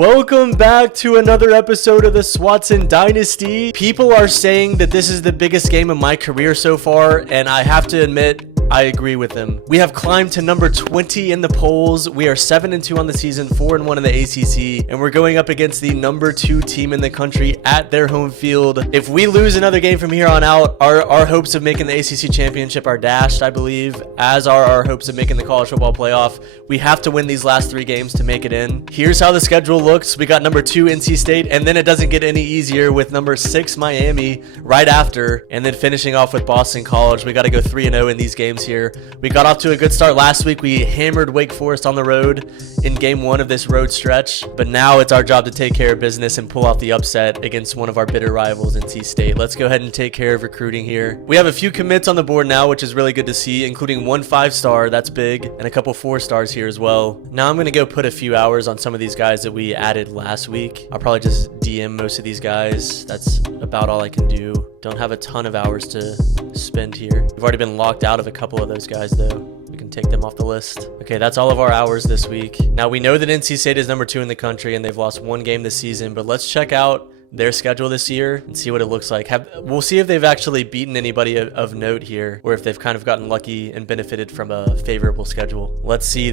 Welcome back to another episode of the Swatson Dynasty. People are saying that this is the biggest game of my career so far, and I have to admit, I agree with them. We have climbed to number 20 in the polls. We are 7-2 on the season, 4-1 in the ACC, and we're going up against the number 2 team in the country at their home field. If we lose another game from here on out, our hopes of making the ACC championship are dashed, I believe, as are our hopes of making the college football playoff. We have to win these last 3 games to make it in. Here's how the schedule looks. We got number 2 NC State, and then it doesn't get any easier with number 6 Miami right after, and then finishing off with Boston College. We got to go 3-0 in these games here. We got off to a good start last week. We hammered Wake Forest on the road in game 1 of this road stretch, but now it's our job to take care of business and pull out the upset against one of our bitter rivals, NC State. Let's go ahead and take care of recruiting here. We have a few commits on the board now, which is really good to see, including 1 5-star, that's big, and a couple 4-stars here as well. Now I'm going to go put a few hours on some of these guys that we added last week. I'll probably just DM most of these guys. That's about all I can do. Don't have a ton of hours to spend here. We've already been locked out of a couple of those guys though. We can take them off the list. Okay, that's all of our hours this week. Now we know that NC State is number 2 in the country and they've lost 1 game this season, but let's check out their schedule this year and see what it looks like. We'll see if they've actually beaten anybody of note here, or if they've kind of gotten lucky and benefited from a favorable schedule. Let's see.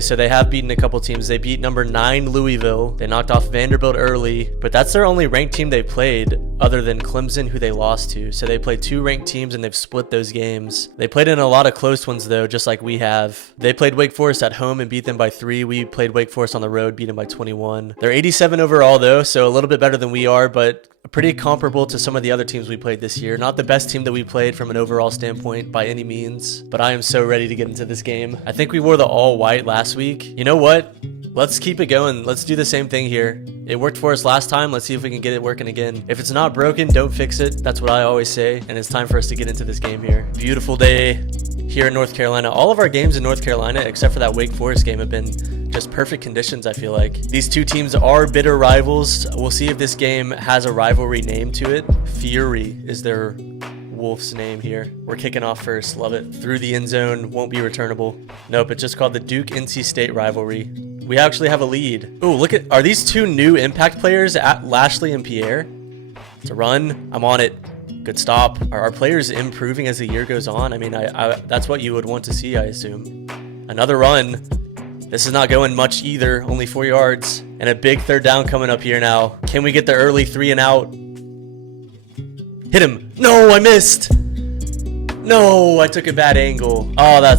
So they have beaten a couple teams. They beat number 9 Louisville. They knocked off Vanderbilt early, but that's their only ranked team they played other than Clemson, who they lost to. So they played 2 ranked teams and they've split those games. They played in a lot of close ones though, just like we have. They played Wake Forest at home and beat them by 3. We played Wake Forest on the road, beat them by 21. They're 87 overall though, so a little bit better than we are, but pretty comparable to some of the other teams we played this year. Not the best team that we played from an overall standpoint by any means, but I am so ready to get into this game. I think we wore the all white last week. You know what? Let's keep it going. Let's do the same thing here. It worked for us last time. Let's see if we can get it working again. If it's not broken, don't fix it. That's what I always say, and it's time for us to get into this game here. Beautiful day here in North Carolina. All of our games in North Carolina, except for that Wake Forest game, have been just perfect conditions, I feel like. These 2 teams are bitter rivals. We'll see if this game has a rivalry name to it. Fury is their Wolf's name here. We're kicking off first. Love it. Through the end zone. Won't be returnable. Nope, it's just called the Duke-NC State rivalry. We actually have a lead. Oh, look at... Are these 2 new impact players at Lashley and Pierre? It's a run. I'm on it. Good stop. Are our players improving as the year goes on? I mean, that's what you would want to see, I assume. Another run. This is not going much either. Only 4 yards. And a big 3rd down coming up here now. Can we get the early 3 and out? Hit him. No, I missed. No, I took a bad angle. Oh, that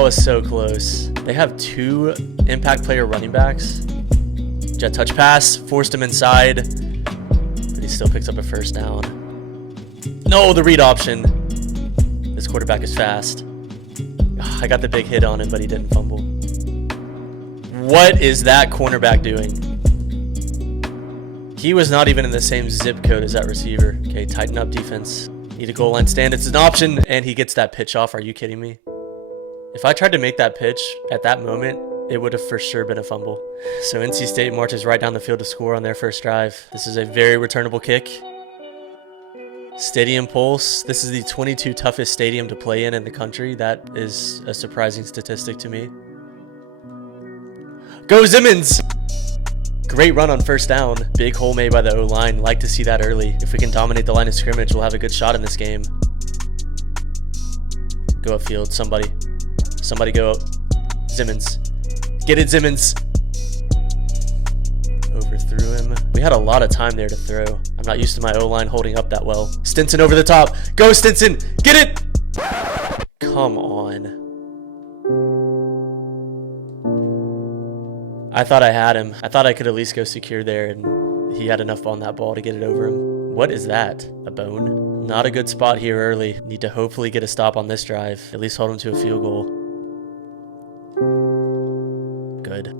was so close. They have 2 impact player running backs. Jet touch pass. Forced him inside. But he still picks up a 1st down. No, the read option. This quarterback is fast. I got the big hit on him, but he didn't fumble. What is that cornerback doing? He was not even in the same zip code as that receiver. Okay, tighten up defense. Need a goal line stand. It's an option, and he gets that pitch off. Are you kidding me? If I tried to make that pitch at that moment, it would have for sure been a fumble. So NC State marches right down the field to score on their first drive. This is a very returnable kick. Stadium pulse. This is the 22 toughest stadium to play in the country. That is a surprising statistic to me. Go Simmons! Great run on 1st down. Big hole made by the O-line. Like to see that early. If we can dominate the line of scrimmage, we'll have a good shot in this game. Go upfield. Somebody go up. Simmons. Get it, Simmons. Overthrew him. We had a lot of time there to throw. I'm not used to my O-line holding up that well. Stinson over the top. Go, Stinson! Get it! Come on. I thought I had him. I thought I could at least go secure there, and he had enough on that ball to get it over him. What is that? A bone? Not a good spot here early. Need to hopefully get a stop on this drive. At least hold him to a field goal. Good.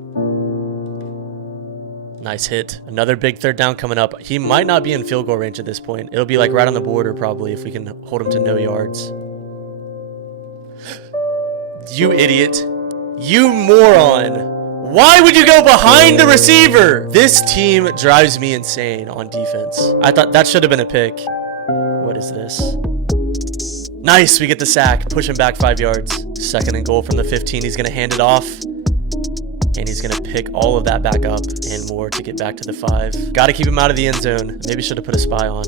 Nice hit. Another big 3rd down coming up. He might not be in field goal range at this point. It'll be like right on the border probably if we can hold him to no yards. You idiot. You moron. Why would you go behind the receiver? This team drives me insane on defense. I thought that should have been a pick. What is this? Nice, we get the sack. Push him back 5 yards. 2nd and goal from the 15. He's going to hand it off. And he's gonna pick all of that back up and more to get back to the 5. Gotta keep him out of the end zone. Maybe should have put a spy on.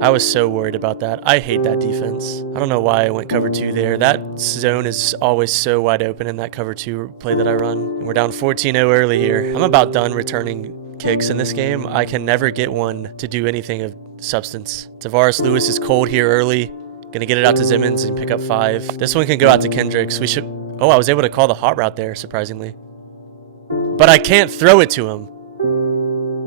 I was so worried about that. I hate that defense. I don't know why I went cover 2 there. That zone is always so wide open in that cover 2 play that I run. And we're down 14-0 early here. I'm about done returning kicks in this game. I can never get one to do anything of substance. Tavares Lewis is cold here early. Gonna get it out to Simmons and pick up 5. This one can go out to Kendricks. We should... Oh, I was able to call the hot route there, surprisingly. But I can't throw it to him.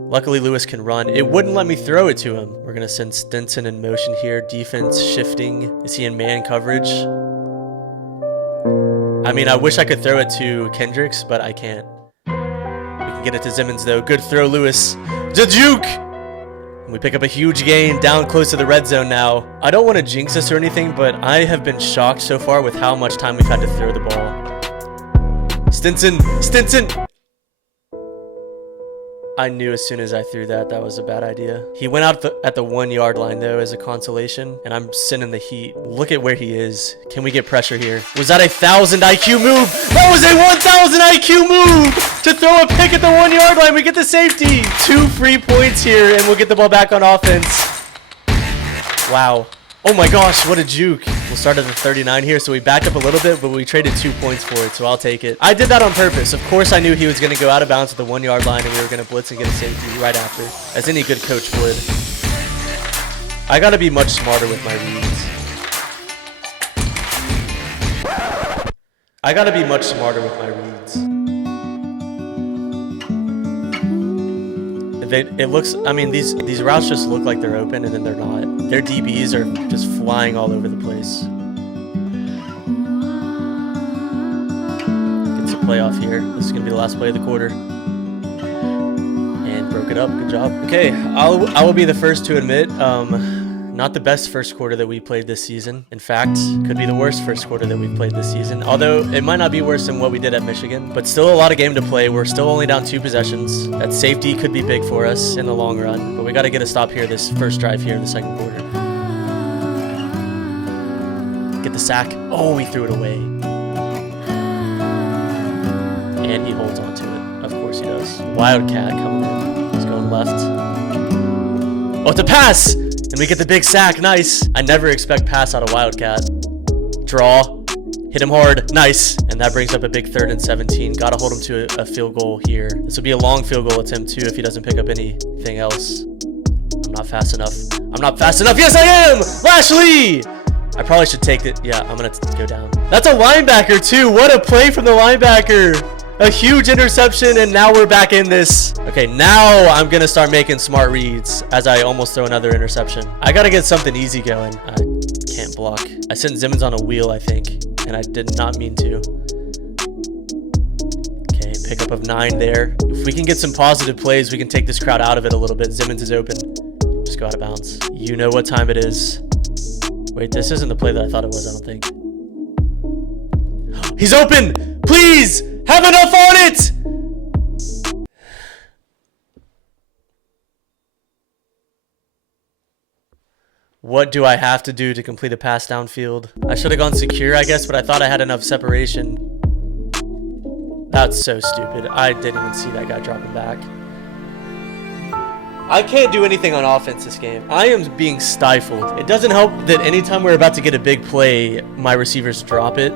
Luckily, Lewis can run. It wouldn't let me throw it to him. We're going to send Stinson in motion here. Defense shifting. Is he in man coverage? I mean, I wish I could throw it to Kendricks, but I can't. We can get it to Simmons, though. Good throw, Lewis. The juke! We pick up a huge gain down close to the red zone now. I don't want to jinx us or anything, but I have been shocked so far with how much time we've had to throw the ball. Stinson! Stinson! I knew as soon as I threw that was a bad idea. He went out at the 1 yard line though as a consolation, and I'm sending the heat. Look at where he is. Can we get pressure here? Was that a 1,000 IQ move? That was a 1,000 IQ move to throw a pick at the 1 yard line. We get the safety. 2 free points here, and we'll get the ball back on offense. Wow. Oh my gosh, what a juke. We'll start at the 39 here, so we backed up a little bit, but we traded 2 points for it, so I'll take it. I did that on purpose. Of course, I knew he was going to go out of bounds at the 1 yard line, and we were going to blitz and get a safety right after, as any good coach would. I got to be much smarter with my reads. I got to be much smarter with my reads. It looks, I mean, these routes just look like they're open, and then they're not. Their DBs are just flying all over the place. Gets a play off here. This is going to be the last play of the quarter. And broke it up. Good job. Okay, I will be the first to admit, not the best first quarter that we played this season. In fact, could be the worst first quarter that we've played this season. Although it might not be worse than what we did at Michigan, but still a lot of game to play. We're still only down 2 possessions. That safety could be big for us in the long run, but we got to get a stop here this first drive here in the second quarter. Get the sack. Oh, he threw it away. And he holds on to it. Of course he does. Wildcat coming in. He's going left. Oh, it's a pass! And we get the big sack. Nice. I never expect pass out of Wildcat. Draw. Hit him hard. Nice. And that brings up a big 3rd and 17. Got to hold him to a field goal here. This will be a long field goal attempt, too, if he doesn't pick up anything else. I'm not fast enough. I'm not fast enough. Yes, I am! Lashley! I probably should take it. Yeah, I'm going to go down. That's a linebacker, too. What a play from the linebacker. A huge interception, and now we're back in this. Okay, now I'm going to start making smart reads as I almost throw another interception. I got to get something easy going. I can't block. I sent Simmons on a wheel, I think, and I did not mean to. Okay, pickup of 9 there. If we can get some positive plays, we can take this crowd out of it a little bit. Simmons is open. Just go out of bounds. You know what time it is. Wait, this isn't the play that I thought it was, I don't think. He's open! Please! Have enough on it! What do I have to do to complete a pass downfield? I should have gone secure, I guess, but I thought I had enough separation. That's so stupid. I didn't even see that guy dropping back. I can't do anything on offense this game. I am being stifled. It doesn't help that anytime we're about to get a big play, my receivers drop it.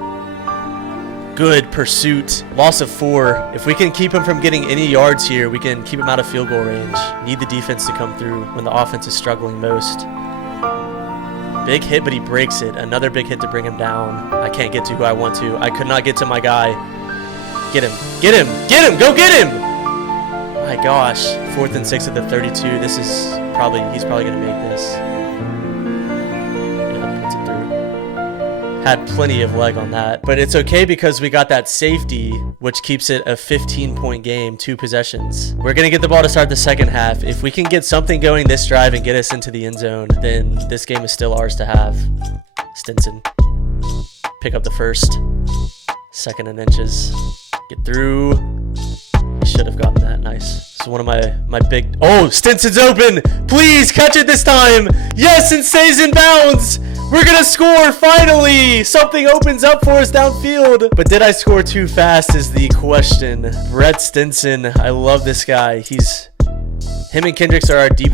Good pursuit. Loss of 4. If we can keep him from getting any yards here, we can keep him out of field goal range. Need the defense to come through when the offense is struggling most. Big hit, but he breaks it. Another big hit to bring him down. I can't get to who I want to. I could not get to my guy. Get him. Get him. Get him. Go get him. My gosh. 4th and 6 at the 32. This is probably, he's probably going to make this. Yeah, puts it through. Had plenty of leg on that. But it's okay because we got that safety, which keeps it a 15-point game, 2 possessions. We're going to get the ball to start the second half. If we can get something going this drive and get us into the end zone, then this game is still ours to have. Stinson. Pick up the 1st. 2nd and inches. Get through. He should have gotten that. Nice. This is one of my big... Oh, Stinson's open! Please catch it this time! Yes, and stays in bounds! We're gonna score, finally! Something opens up for us downfield. But did I score too fast is the question. Brett Stinson, I love this guy. Him and Kendricks are our deep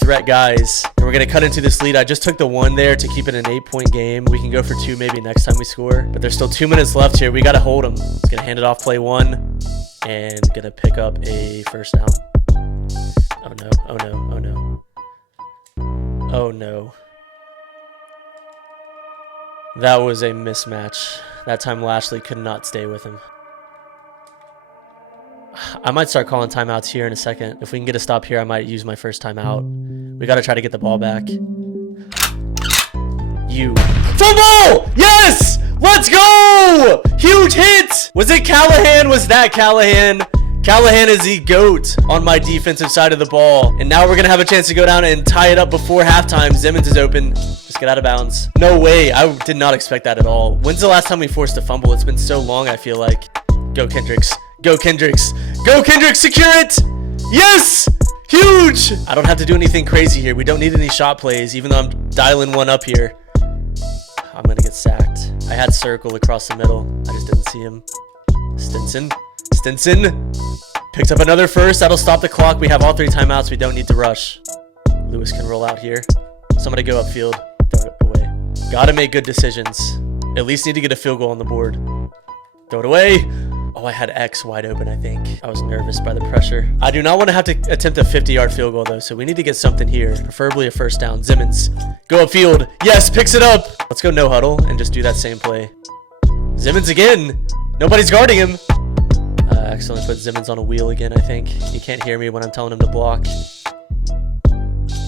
threat guys. And we're gonna cut into this lead. I just took the 1 there to keep it an 8-point game. We can go for 2 maybe next time we score. But there's still 2 minutes left here. We gotta hold him. He's gonna hand it off play 1. And gonna pick up a first down. Oh no, oh no, oh no. Oh no. That was a mismatch. That time Lashley could not stay with him. I might start calling timeouts here in a second. If we can get a stop here, I might use my first timeout. We got to try to get the ball back. Football! Yes! Let's go! Huge hit! Was it Callahan? Was that Callahan? Callahan is the GOAT on my defensive side of the ball. And now we're going to have a chance to go down and tie it up before halftime. Simmons is open. Just get out of bounds. No way. I did not expect that at all. When's the last time we forced a fumble? It's been so long, I feel like. Go Kendricks. Go Kendricks. Go Kendricks. Secure it. Yes! Huge! I don't have to do anything crazy here. We don't need any shot plays, even though I'm dialing one up here. I'm going to get sacked. I had circle across the middle. I just didn't see him. Stinson picked up another first. That'll stop the clock. We have all 3 timeouts. We don't need to rush. Lewis can roll out here. Somebody go upfield. Throw it away. Gotta make good decisions. At least need to get a field goal on the board. Throw it away. Oh, I had X wide open, I think. I was nervous by the pressure. I do not want to have to attempt a 50-yard field goal, though, so we need to get something here. Preferably a first down. Simmons. Go upfield. Yes, picks it up. Let's go no huddle and just do that same play. Simmons again. Nobody's guarding him. Excellent. Put Simmons on a wheel again, I think. He can't hear me when I'm telling him to block.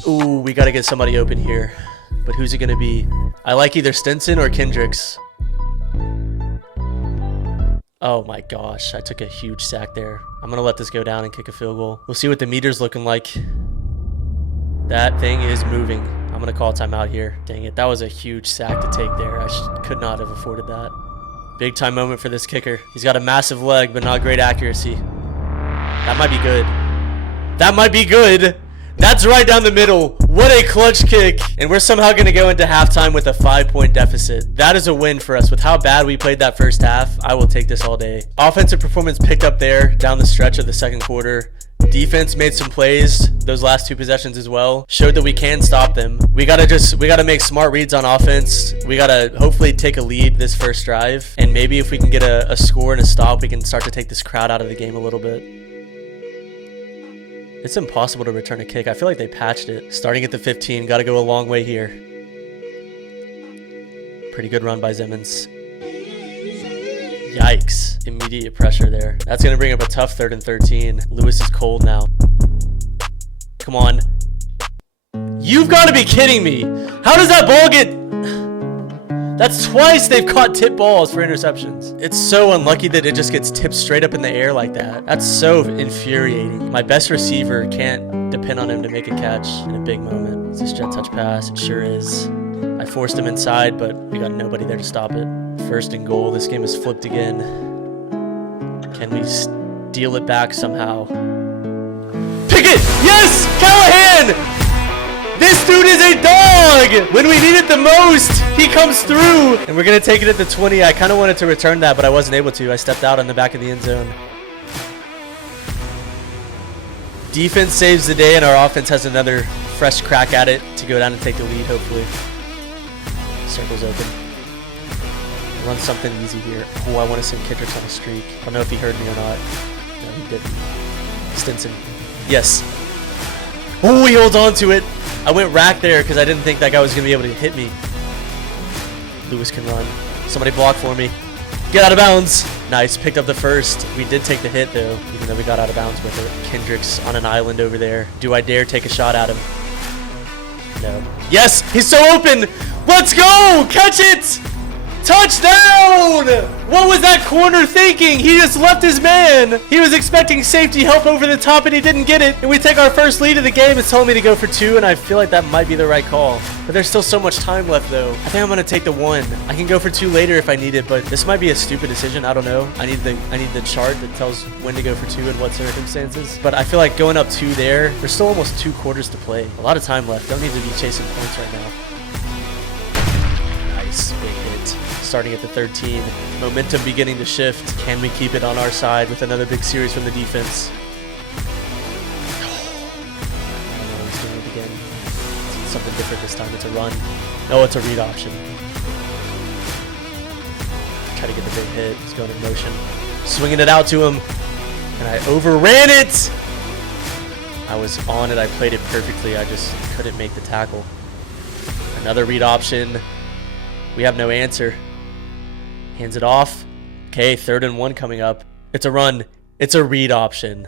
Ooh, we got to get somebody open here. But who's it going to be? I like either Stinson or Kendricks. Oh my gosh, I took a huge sack there. I'm going to let this go down and kick a field goal. We'll see what the meter's looking like. That thing is moving. I'm going to call timeout here. Dang it, that was a huge sack to take there. I could not have afforded that. Big time moment for this kicker. He's got a massive leg, but not great accuracy. That might be good. That might be good. That's right down the middle. What a clutch kick. And we're somehow going to go into halftime with a 5-point deficit. That is a win for us. With how bad we played that first half, I will take this all day. Offensive performance picked up there down the stretch of the second quarter. Defense made some plays those last 2 possessions as well. Showed that we can stop them. We gotta make smart reads on offense. We gotta hopefully take a lead this first drive. And maybe if we can get a score and a stop, we can start to take this crowd out of the game a little bit. It's impossible to return a kick. I feel like they patched it. Starting at the 15, gotta go a long way here. Pretty good run by Simmons. Yikes. Immediate pressure there. That's going to bring up a tough 3rd and 13. Lewis is cold now. Come on. You've got to be kidding me. How does that ball get... That's twice they've caught tip balls for interceptions. It's so unlucky that it just gets tipped straight up in the air like that. That's so infuriating. My best receiver can't depend on him to make a catch in a big moment. Is this jet touch pass? It sure is. I forced him inside, but we got nobody there to stop it. 1st and goal. This game is flipped again. Can we steal it back somehow? Pickett! Yes! Callahan! This dude is a dog! When we need it the most, he comes through! And we're going to take it at the 20. I kind of wanted to return that, but I wasn't able to. I stepped out on the back of the end zone. Defense saves the day, and our offense has another fresh crack at it to go down and take the lead, hopefully. Circle's open. Run something easy here. Oh, I want to send Kendricks on a streak. I don't know if he heard me or not. No, he didn't. Stinson. Yes. Oh, he holds on to it. I went rack there because I didn't think that guy was going to be able to hit me. Lewis can run. Somebody block for me. Get out of bounds. Nice. Picked up the first. We did take the hit, though, even though we got out of bounds with it. Kendricks on an island over there. Do I dare take a shot at him? No. Yes! He's so open! Let's go! Catch it! Touchdown! What was that corner thinking? He just left his man. He was expecting safety help over the top and he didn't get it. And we take our first lead of the game. It's telling me to go for 2 and I feel like that might be the right call. But there's still so much time left though. I think I'm gonna take the 1. I can go for 2 later if I need it, but this might be a stupid decision. I don't know. I need the chart that tells when to go for 2 and what circumstances. But I feel like going up 2 there, there's still almost 2 quarters to play. A lot of time left. Don't need to be chasing points right now. starting at the 13. Momentum beginning to shift. Can we keep it on our side with another big series from the defense? Oh, he's doing it again. It's something different this time. It's a run. No, it's a read option. Try to get the big hit. He's going in motion. Swinging it out to him. And I overran it! I was on it. I played it perfectly. I just couldn't make the tackle. Another read option. We have no answer. Hands it off. Okay, 3rd and 1 coming up. It's a run. It's a read option.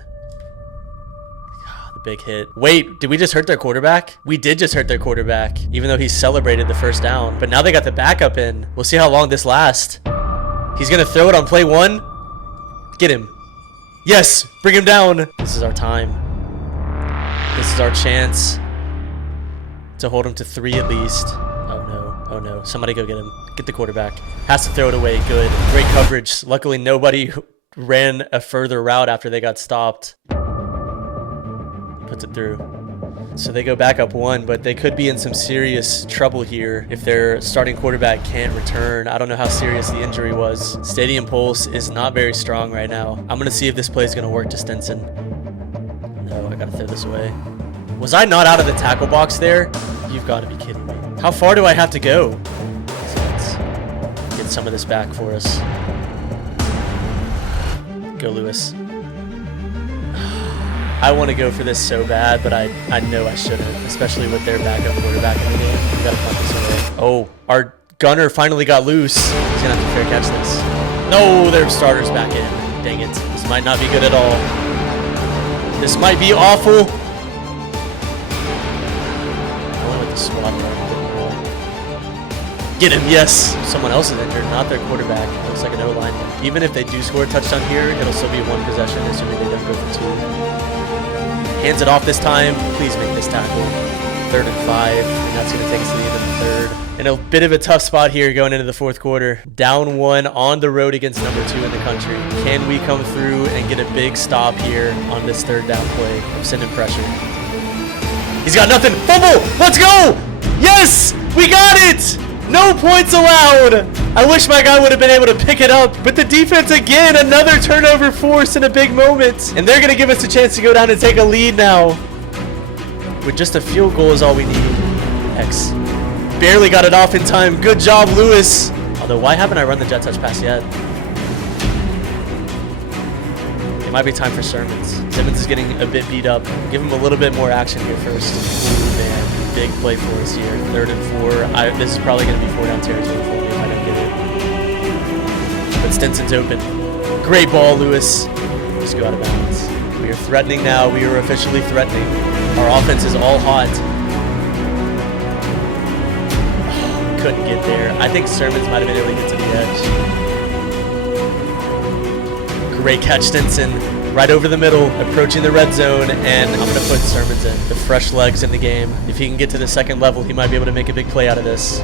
The big hit. Wait, did we just hurt their quarterback? We did just hurt their quarterback, even though he celebrated the first down. But now they got the backup in. We'll see how long this lasts. He's going to throw it on play 1. Get him. Yes, bring him down. This is our time. This is our chance to hold him to 3 at least. Oh no, oh no. Somebody go get him. Get the quarterback. Has to throw it away. Good. Great coverage. Luckily, nobody ran a further route after they got stopped. Puts it through. So they go back up 1, but they could be in some serious trouble here if their starting quarterback can't return. I don't know how serious the injury was. Stadium Pulse is not very strong right now. I'm going to see if this play is going to work to Stinson. No, I got to throw this away. Was I not out of the tackle box there? You've got to be kidding me. How far do I have to go? So let's get some of this back for us. Go, Lewis. I want to go for this so bad, but I know I shouldn't, especially with their backup quarterback in the game. We got to punt this away. Oh, our gunner finally got loose. He's going to have to fair catch this. No, their starter's back in. Dang it. This might not be good at all. This might be awful. I went with the SWAT run. Get him, yes. Someone else is injured, not their quarterback. It looks like an O-lineman. Even if they do score a touchdown here, it'll still be 1 possession, assuming they don't go for 2. Hands it off this time. Please make this tackle. 3rd and 5, and that's going to take us to the end of the 3rd. In a bit of a tough spot here going into the 4th quarter. Down 1 on the road against number 2 in the country. Can we come through and get a big stop here on this 3rd down play? I'm sending pressure. He's got nothing. Fumble! Let's go! Yes! We got it! No points allowed! I wish my guy would have been able to pick it up, but the defense again, another turnover force in a big moment. And they're going to give us a chance to go down and take a lead now. With just a field goal is all we need. X. Barely got it off in time. Good job, Lewis. Although, why haven't I run the jet touch pass yet? It might be time for Sermons. Simmons is getting a bit beat up. Give him a little bit more action here first. Ooh, man. Big play for us here. 3rd and 4. This is probably going to be 4 down territory for me if I don't get it. But Stinson's open. Great ball, Lewis. Just go out of bounds. We are threatening now. We are officially threatening. Our offense is all hot. Oh, couldn't get there. I think Sermons might have been able to get to the edge. Great catch, Stinson. Right over the middle, approaching the red zone, and I'm going to put Sermons in. The fresh legs in the game. If he can get to the 2nd level, he might be able to make a big play out of this.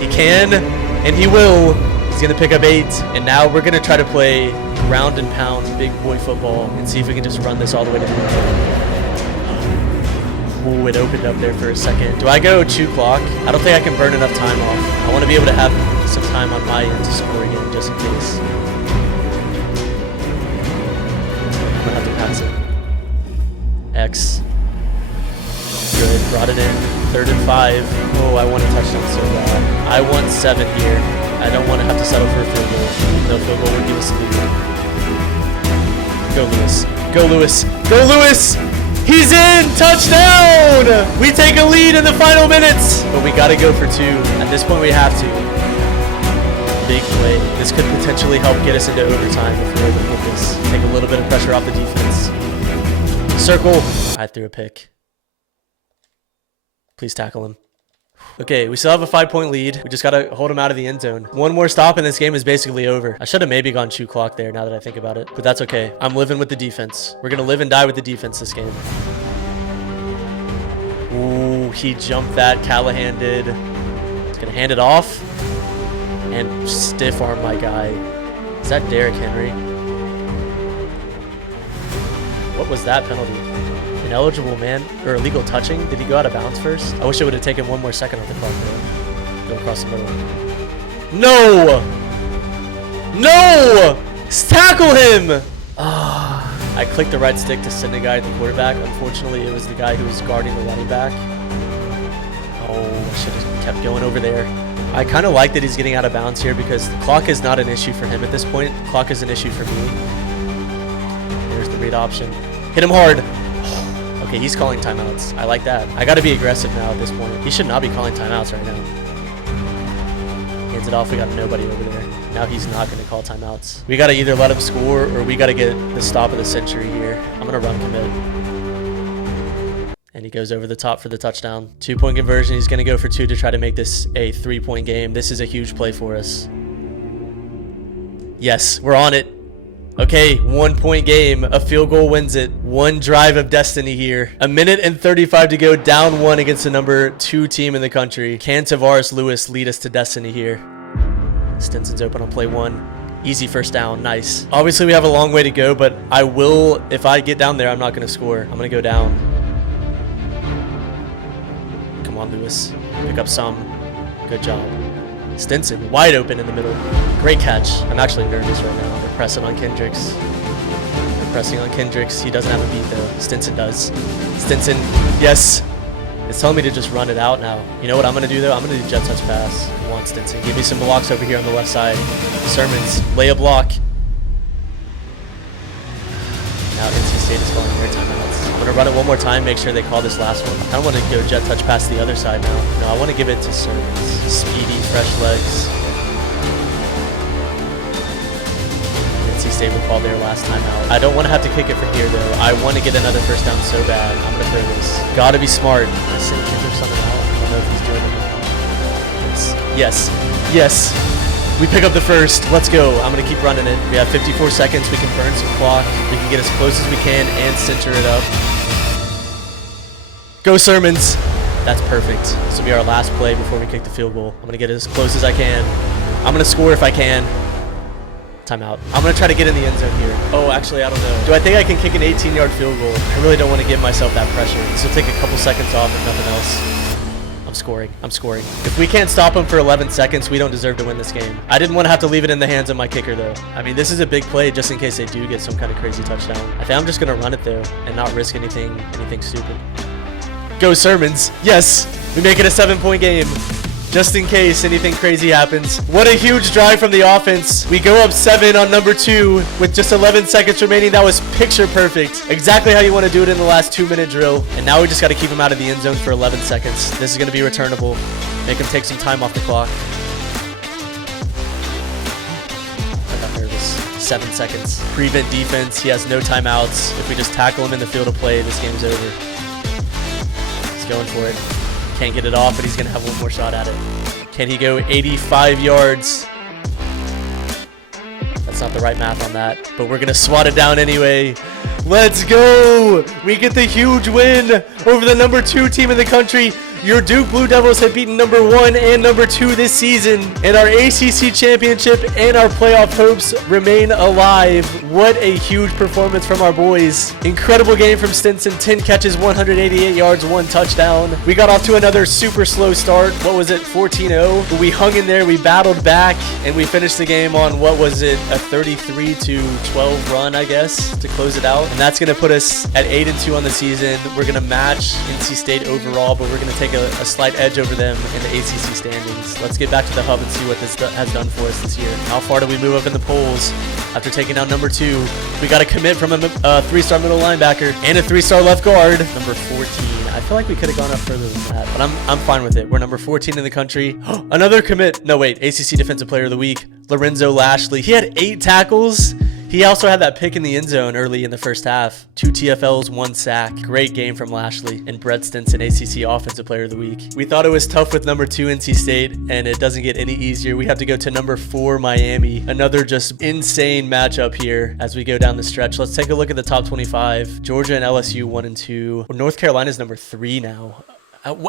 He can, and he will. He's going to pick up 8, and now we're going to try to play ground and pound, big boy football, and see if we can just run this all the way to the end. Ooh, it opened up there for a second. Do I go chew clock? I don't think I can burn enough time off. I want to be able to have some time on my end to score again, just in case. I'm going to have to pass it. X. Good, brought it in. 3rd and 5. Oh, I want a touchdown so bad. I want 7 here. I don't want to have to settle for a field goal. No field goal would give us a lead. Go, Lewis. Go, Lewis. Go, Lewis! He's in! Touchdown! We take a lead in the final minutes. But we got to go for 2. At this point, we have to. Big play. This could potentially help get us into overtime if we're able to get this. Take a little bit of pressure off the defense. Circle. I threw a pick. Please tackle him. Okay, we still have a 5-point lead. We just got to hold him out of the end zone. One more stop and this game is basically over. I should have maybe gone chew clock there now that I think about it. But that's okay. I'm living with the defense. We're going to live and die with the defense this game. Ooh, he jumped that. Callahan did. He's going to hand it off. And stiff arm my guy. Is that Derrick Henry? What was that penalty? Ineligible man, or illegal touching? Did he go out of bounds first? I wish it would have taken 1 more second on the clock there. Go across the middle. No! No! Tackle him! I clicked the right stick to send the guy at the quarterback. Unfortunately, it was the guy who was guarding the running back. Oh, I should have kept going over there. I kind of like that he's getting out of bounds here because the clock is not an issue for him at this point. The clock is an issue for me. There's the read option. Hit him hard. Okay, he's calling timeouts. I like that. I got to be aggressive now at this point. He should not be calling timeouts right now. Hands it off. We got nobody over there. Now he's not going to call timeouts. We got to either let him score or we got to get the stop of the century here. I'm going to run commit. And he goes over the top for the touchdown. 2-point conversion. He's going to go for 2 to try to make this a 3-point game. This is a huge play for us. Yes, we're on it. Okay, 1-point game. A field goal wins it. One drive of destiny here. 1 minute and 35 to go. Down 1 against the number 2 team in the country. Can Tavares Lewis lead us to destiny here? Stinson's open on play 1. Easy first down. Nice. Obviously, we have a long way to go, but I will, if I get down there, I'm not going to score. I'm going to go down. Come on, Lewis. Pick up some. Good job. Stinson, wide open in the middle. Great catch. I'm actually nervous right now. They're pressing on Kendricks. They're pressing on Kendricks. He doesn't have a beat, though. Stinson does. Stinson, yes. It's telling me to just run it out now. You know what I'm going to do, though? I'm going to do jet touch pass. Come on, Stinson. Give me some blocks over here on the left side. Sermons, lay a block. Now NC State is calling their timeouts. I'm going to run it one more time, make sure they call this last one. I don't want to go jet touch past the other side now. No, I want to give it to Sermons. Speedy, fresh legs. NC State will call their last timeout. I don't want to have to kick it from here, though. I want to get another first down so bad. I'm going to play this. Got to be smart. I send Kendrick something out. I don't know if he's doing it. Yes. Yes. We pick up the first. Let's go. I'm going to keep running it. We have 54 seconds. We can burn some clock. We can get as close as we can and center it up. Go Sermons. That's perfect. This will be our last play before we kick the field goal. I'm going to get as close as I can. I'm going to score if I can. Timeout. I'm going to try to get in the end zone here. Oh, actually, I don't know. Do I think I can kick an 18-yard field goal? I really don't want to give myself that pressure. This will take a couple seconds off if nothing else. I'm scoring. I'm scoring. If we can't stop him for 11 seconds, we don't deserve to win this game. I didn't want to have to leave it in the hands of my kicker, though. I mean, this is a big play just in case they do get some kind of crazy touchdown. I think I'm just going to run it, though, and not risk anything stupid. Go Sermons. Yes. We make it a 7-point game. Just in case anything crazy happens. What a huge drive from the offense. We go up 7 on number 2 with just 11 seconds remaining. That was picture perfect. Exactly how you want to do it in the last 2-minute drill. And now we just got to keep him out of the end zone for 11 seconds. This is going to be returnable. Make him take some time off the clock. I got nervous. 7 seconds. Prevent defense. He has no timeouts. If we just tackle him in the field of play, this game's over. He's going for it. Can't get it off, but he's going to have one more shot at it. Can he go 85 yards? That's not the right math on that, but we're going to swat it down anyway. Let's go! We get the huge win over the number 2 team in the country. Your Duke Blue Devils have beaten number 1 and number 2 this season, and our ACC championship and our playoff hopes remain alive. What a huge performance from our boys. Incredible game from Stinson. 10 catches, 188 yards, 1 touchdown. We got off to another super slow start. What was it, 14-0? But we hung in there, we battled back, and we finished the game on, what was it, a 33-12 run, I guess, to close it out. And that's going to put us at 8-2 on the season. We're going to match NC State overall, but we're going to take a slight edge over them in the ACC standings. Let's get back to the hub and see what this has done for us this year. How far do we move up in the polls after taking out number 2? We got a commit from a 3-star middle linebacker and a 3-star left guard. Number 14. I feel like we could have gone up further than that, but I'm fine with it. We're number 14 in the country. Another commit. No, wait. ACC Defensive Player of the Week. Lorenzo Lashley. He had 8 tackles. He also had that pick in the end zone early in the first half. 2 TFLs, 1 sack. Great game from Lashley. And Brett Stinson, ACC Offensive Player of the Week. We thought it was tough with number 2 NC State, and it doesn't get any easier. We have to go to number 4 Miami. Another just insane matchup here as we go down the stretch. Let's take a look at the top 25. Georgia and LSU 1 and 2. North Carolina's number 3 now.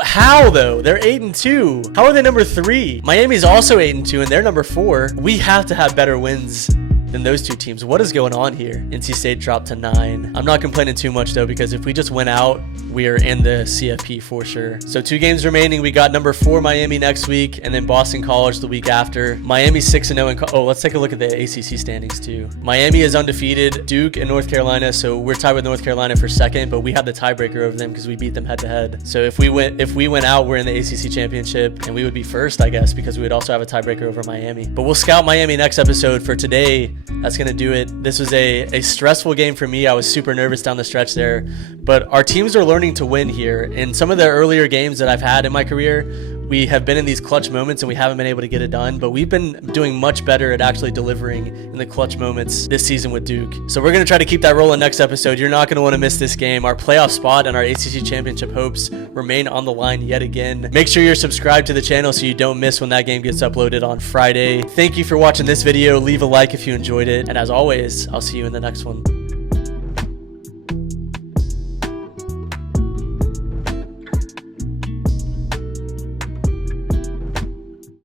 How though? They're 8-2. How are they number 3? Miami's also 8-2 and they're number 4. We have to have better wins than those two teams. What is going on here? NC State dropped to 9. I'm not complaining too much though, because if we just went out, we are in the CFP for sure. So 2 games remaining. We got number 4 Miami next week, and then Boston College the week after. Miami 6-0. Oh, let's take a look at the ACC standings too. Miami is undefeated. Duke and North Carolina. So we're tied with North Carolina for second, but we have the tiebreaker over them because we beat them head to head. So if we went out, we're in the ACC championship, and we would be first, I guess, because we would also have a tiebreaker over Miami. But we'll scout Miami next episode. For today, that's gonna do it. This was a stressful game for me. I was super nervous down the stretch there, but our teams are learning to win here. In some of the earlier games that I've had in my career, we have been in these clutch moments and we haven't been able to get it done, but we've been doing much better at actually delivering in the clutch moments this season with Duke. So we're going to try to keep that rolling next episode. You're not going to want to miss this game. Our playoff spot and our ACC championship hopes remain on the line yet again. Make sure you're subscribed to the channel so you don't miss when that game gets uploaded on Friday. Thank you for watching this video. Leave a like if you enjoyed it. And as always, I'll see you in the next one.